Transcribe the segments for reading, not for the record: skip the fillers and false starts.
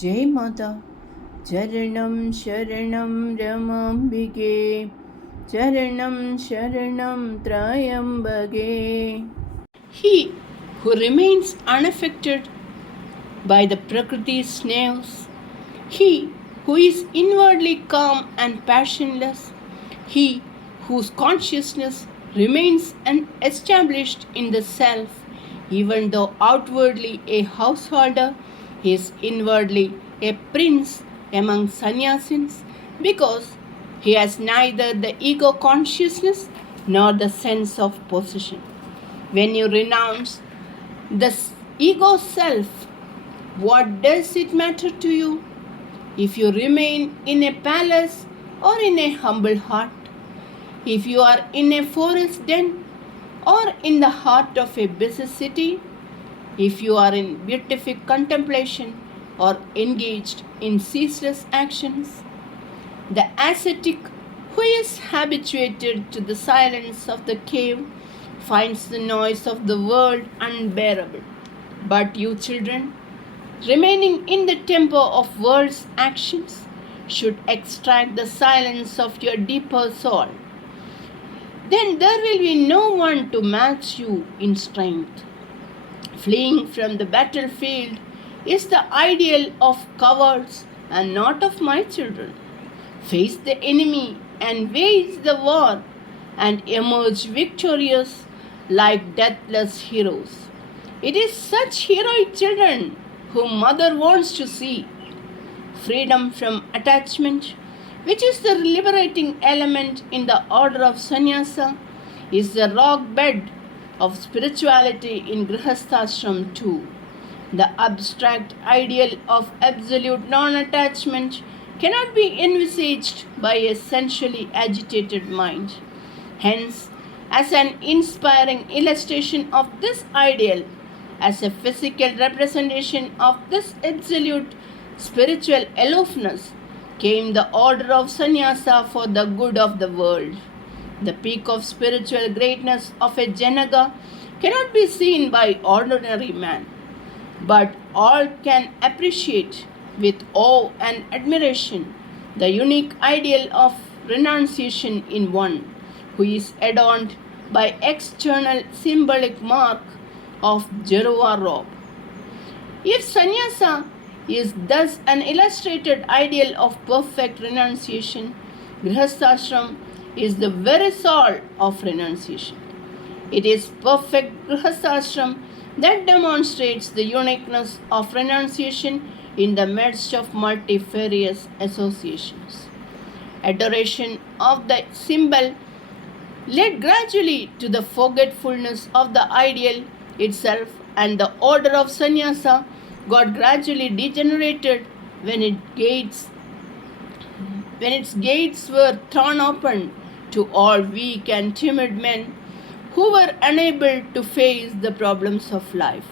Jai Mata. Charanam Sharanam Ramambige. Charanam Sharanam Trayambage. He who remains unaffected by the Prakriti's snails, he who is inwardly calm and passionless, he whose consciousness remains established in the self, even though outwardly a householder, he is inwardly a prince among sannyasins because he has neither the ego consciousness nor the sense of possession. When you renounce the ego self, what does it matter to you if you remain in a palace or in a humble hut? If you are in a forest den or in the heart of a busy city? If you are in beatific contemplation or engaged in ceaseless actions? The ascetic who is habituated to the silence of the cave finds the noise of the world unbearable. But you children, remaining in the tempo of world's actions, should extract the silence of your deeper soul. Then there will be no one to match you in strength. Fleeing from the battlefield is the ideal of cowards and not of my children. Face the enemy and wage the war and emerge victorious like deathless heroes. It is such heroic children whom mother wants to see. Freedom from attachment, which is the liberating element in the order of sannyasa, is the rock bed of spirituality in Grihasthashram too. The abstract ideal of absolute non-attachment cannot be envisaged by a sensually agitated mind. Hence, as an inspiring illustration of this ideal, as a physical representation of this absolute spiritual aloofness, came the order of sannyasa for the good of the world. The peak of spiritual greatness of a Janaga cannot be seen by ordinary man, but all can appreciate with awe and admiration the unique ideal of renunciation in one who is adorned by external symbolic mark of Jehovah robe. If sannyasa is thus an illustrated ideal of perfect renunciation, Grihasthashram is the very soul of renunciation. It is perfect Grihasthashram that demonstrates the uniqueness of renunciation in the midst of multifarious associations. Adoration of the symbol led gradually to the forgetfulness of the ideal itself, and the order of sannyasa got gradually degenerated when its gates were thrown open to all weak and timid men who were unable to face the problems of life.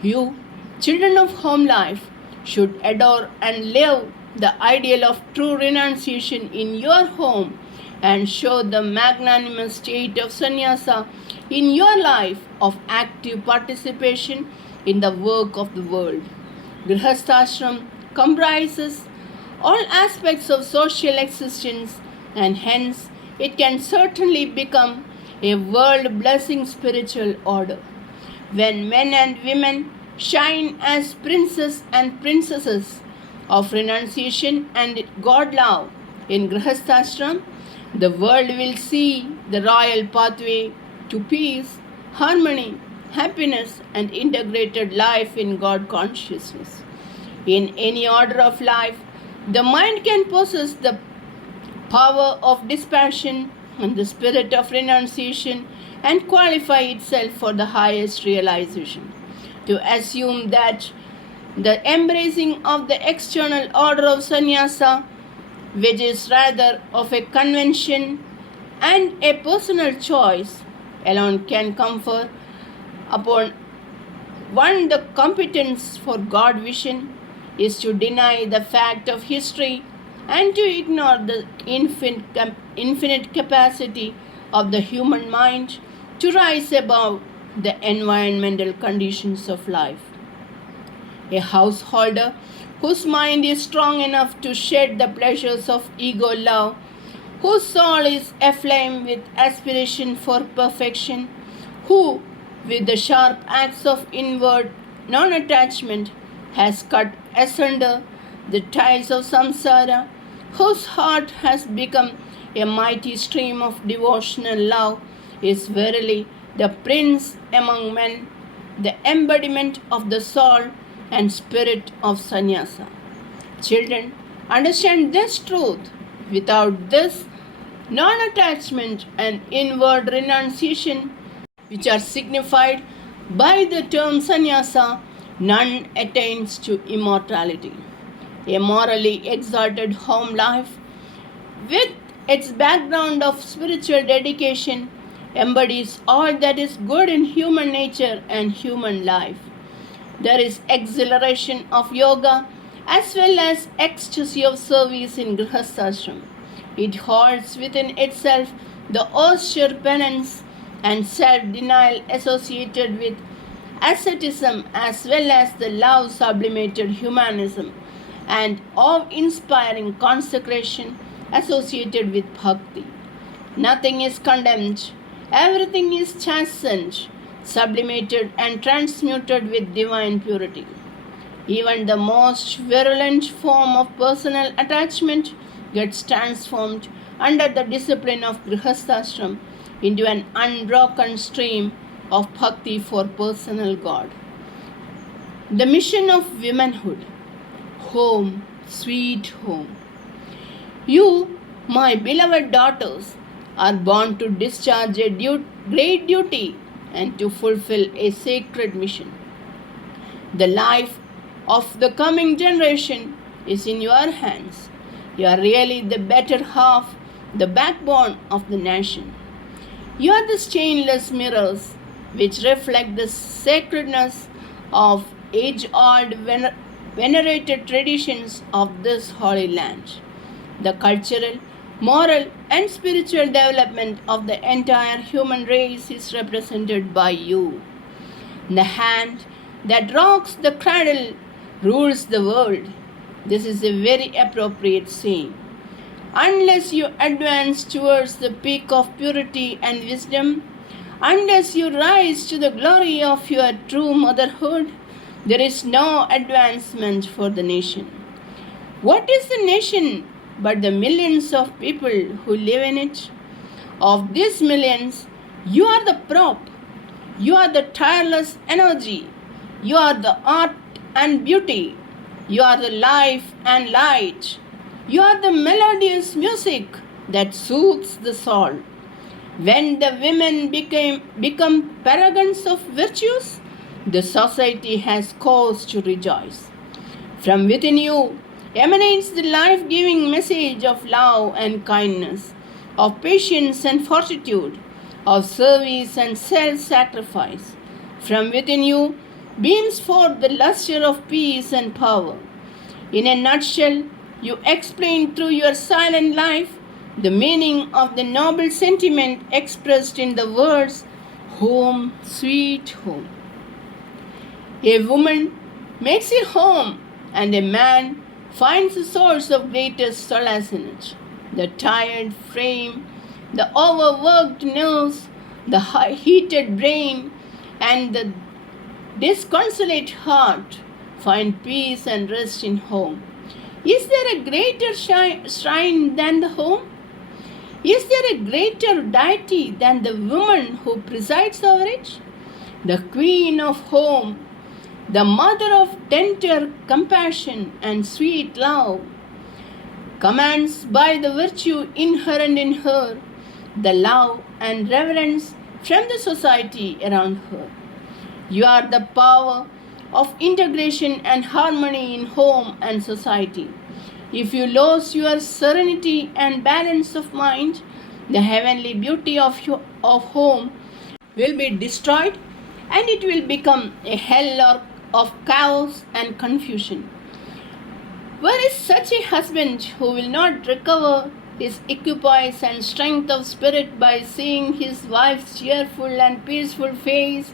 You, children of home life, should adore and live the ideal of true renunciation in your home and show the magnanimous state of sannyasa in your life of active participation in the work of the world. Grihasthashram comprises all aspects of social existence, and hence it can certainly become a world blessing spiritual order. When men and women shine as princes and princesses of renunciation and God love in Grihasthashram, the world will see the royal pathway to peace, harmony, happiness, and integrated life in God consciousness. In any order of life, the mind can possess the power of dispassion and the spirit of renunciation and qualify itself for the highest realization. To assume that the embracing of the external order of sannyasa, which is rather of a convention and a personal choice, alone can confer upon one the competence for God vision, is to deny the fact of history and to ignore the infinite capacity of the human mind to rise above the environmental conditions of life. A householder whose mind is strong enough to shed the pleasures of ego love, whose soul is aflame with aspiration for perfection, who, with the sharp axe of inward non attachment, has cut asunder the ties of samsara, whose heart has become a mighty stream of devotional love, is verily the prince among men, the embodiment of the soul and spirit of sannyasa. Children, understand this truth. Without this non attachment and inward renunciation, which are signified by the term sannyasa, none attains to immortality. A morally exalted home life, with its background of spiritual dedication, embodies all that is good in human nature and human life. There is exhilaration of yoga as well as ecstasy of service in Grihasthashram. It holds within itself the austere penance and self-denial associated with asceticism as well as the love sublimated humanism and awe-inspiring consecration associated with bhakti. Nothing is condemned, everything is chastened, sublimated and transmuted with divine purity. Even the most virulent form of personal attachment gets transformed under the discipline of Grihasthashram into an unbroken stream of bhakti for personal God. The mission of womanhood. Home, sweet home. You, my beloved daughters, are born to discharge a great duty and to fulfill a sacred mission. The life of the coming generation is in your hands. You are really the better half, the backbone of the nation. You are the stainless mirrors which reflect the sacredness of age-old venerated traditions of this holy land. The cultural, moral and spiritual development of the entire human race is represented by you. The hand that rocks the cradle rules the world. This is a very appropriate saying. Unless you advance towards the peak of purity and wisdom, unless you rise to the glory of your true motherhood, there is no advancement for the nation. What is the nation but the millions of people who live in it? Of these millions, you are the prop, you are the tireless energy, you are the art and beauty, you are the life and light, you are the melodious music that soothes the soul. When the women become paragons of virtues, the society has cause to rejoice. From within you emanates the life-giving message of love and kindness, of patience and fortitude, of service and self-sacrifice. From within you beams forth the luster of peace and power. In a nutshell, you explain through your silent life the meaning of the noble sentiment expressed in the words, home, sweet home. A woman makes a home and a man finds a source of greatest solace in it. The tired frame, the overworked nerves, the heated brain, and the disconsolate heart find peace and rest in home. Is there a greater shrine than the home? Is there a greater deity than the woman who presides over it? The queen of home, the mother of tender compassion and sweet love, commands by the virtue inherent in her the love and reverence from the society around her. You are the power of integration and harmony in home and society. If you lose your serenity and balance of mind, the heavenly beauty of home will be destroyed and it will become a hell of chaos and confusion. Where is such a husband who will not recover his equipoise and strength of spirit by seeing his wife's cheerful and peaceful face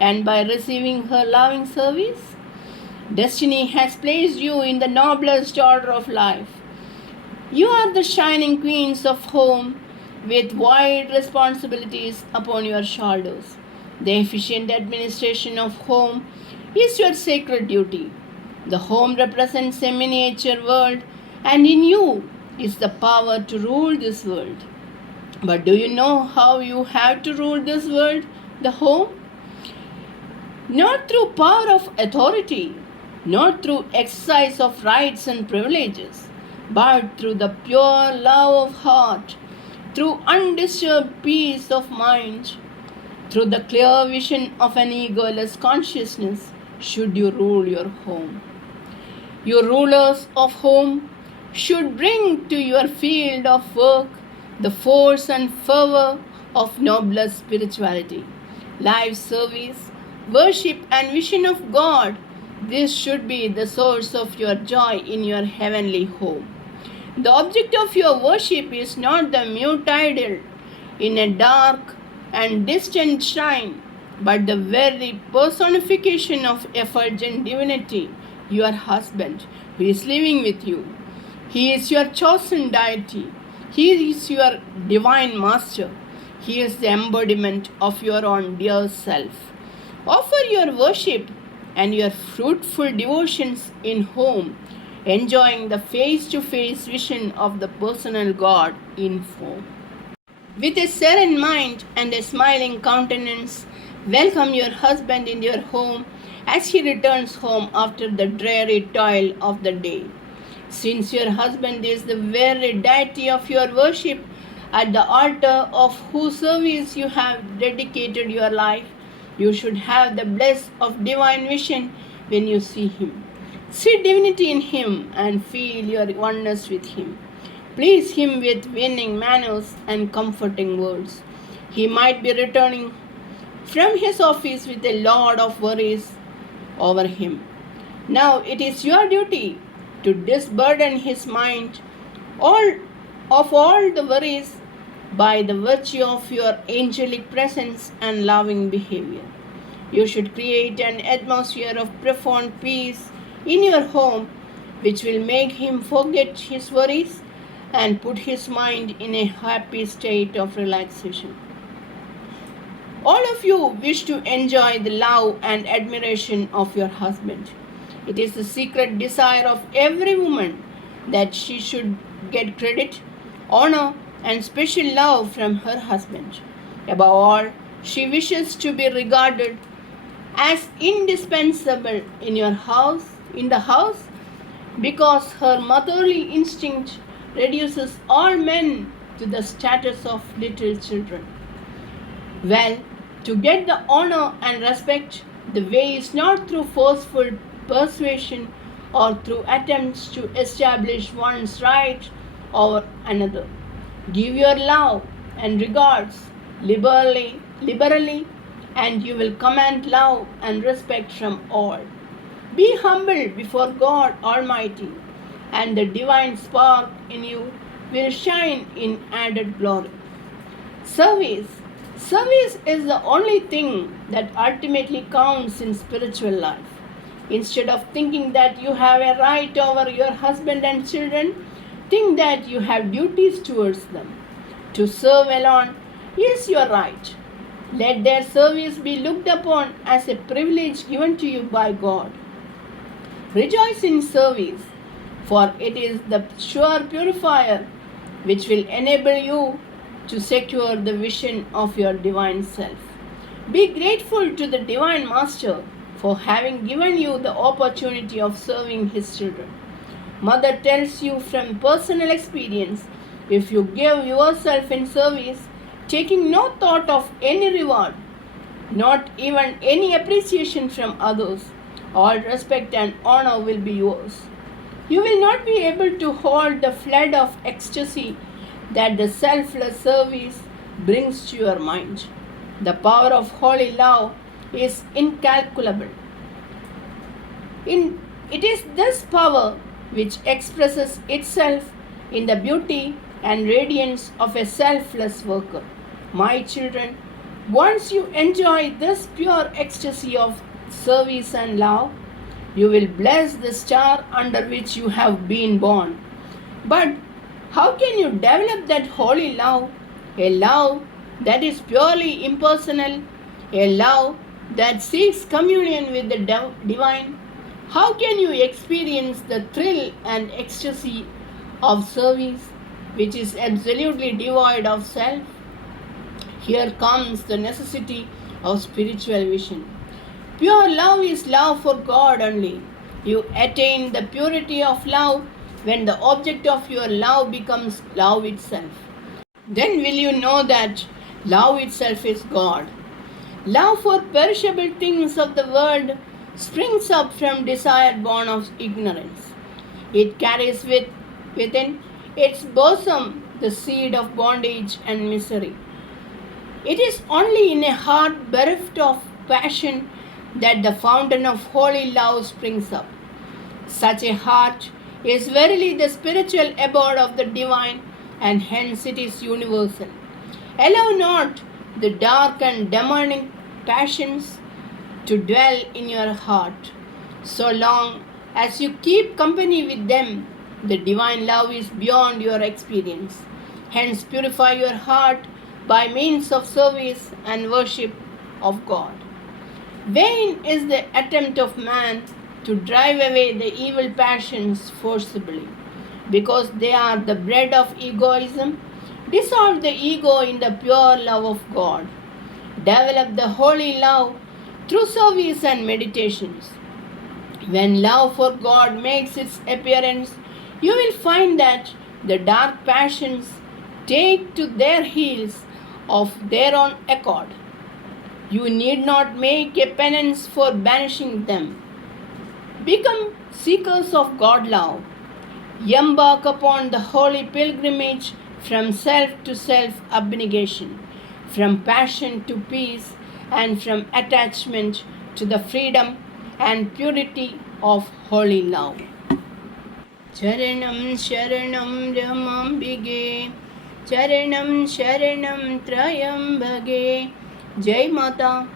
and by receiving her loving service? Destiny has placed you in the noblest order of life. You are the shining queens of home with wide responsibilities upon your shoulders. The efficient administration of home is your sacred duty. The home represents a miniature world, and in you is the power to rule this world. But do you know how you have to rule this world, the home? Not through power of authority, not through exercise of rights and privileges, but through the pure love of heart, through undisturbed peace of mind, through the clear vision of an egoless consciousness, should you rule your home. Your rulers of home should bring to your field of work the force and fervor of nobler spirituality, life service, worship, and vision of God. This should be the source of your joy in your heavenly home. The object of your worship is not the mute idol in a dark and distant shrine, but the very personification of effulgent divinity, your husband, who is living with you. He is your chosen deity. He is your divine master. He is the embodiment of your own dear self. Offer your worship and your fruitful devotions in home, enjoying the face-to-face vision of the personal God in form. With a serene mind and a smiling countenance, welcome your husband in your home as he returns home after the dreary toil of the day. Since your husband is the very deity of your worship, at the altar of whose service you have dedicated your life, you should have the bliss of divine vision when you see him. See divinity in him and feel your oneness with him. Please him with winning manners and comforting words. He might be returning from his office with a lot of worries over him. Now it is your duty to disburden his mind all the worries by the virtue of your angelic presence and loving behavior. You should create an atmosphere of profound peace in your home which will make him forget his worries and put his mind in a happy state of relaxation. All of you wish to enjoy the love and admiration of your husband. It is the secret desire of every woman that she should get credit, honor, and special love from her husband. Above all, she wishes to be regarded as indispensable in the house, because her motherly instinct reduces all men to the status of little children. Well, to get the honor and respect, the way is not through forceful persuasion or through attempts to establish one's right over another. Give your love and regards liberally, and you will command love and respect from all. Be humble before God Almighty, and the divine spark in you will shine in added glory. Service. Service is the only thing that ultimately counts in spiritual life. Instead of thinking that you have a right over your husband and children, think that you have duties towards them. To serve alone is your right. Let their service be looked upon as a privilege given to you by God. Rejoice in service, for it is the sure purifier which will enable you to secure the vision of your divine self. Be grateful to the Divine Master for having given you the opportunity of serving his children. Mother tells you from personal experience, if you give yourself in service, taking no thought of any reward, not even any appreciation from others, all respect and honor will be yours. You will not be able to hold the flood of ecstasy that the selfless service brings to your mind. The power of holy love is incalculable. It is this power which expresses itself in the beauty and radiance of a selfless worker. My children, once you enjoy this pure ecstasy of service and love, You will bless the star under which you have been born. But how can you develop that holy love? A love that is purely impersonal, a love that seeks communion with the divine. How can you experience the thrill and ecstasy of service, which is absolutely devoid of self? Here comes the necessity of spiritual vision. Pure love is love for God only. You attain the purity of love when the object of your love becomes love itself. Then will you know that love itself is God. Love for perishable things of the world springs up from desire born of ignorance. It carries within its bosom the seed of bondage and misery. It is only in a heart bereft of passion that the fountain of holy love springs up. Such a heart is verily the spiritual abode of the divine, and hence it is universal. Allow not the dark and demonic passions to dwell in your heart. So long as you keep company with them, the divine love is beyond your experience. Hence, purify your heart by means of service and worship of God. Vain is the attempt of man to drive away the evil passions forcibly, because they are the bread of egoism. Dissolve the ego in the pure love of God. Develop the holy love through service and meditations. When love for God makes its appearance, you will find that the dark passions take to their heels of their own accord. You need not make a penance for banishing them. Become seekers of God love. Embark upon the holy pilgrimage from self to self abnegation, from passion to peace, and from attachment to the freedom and purity of holy love. Charanam Sharanam Ramambige, Charanam Sharanam Trayambage. Jai Mata.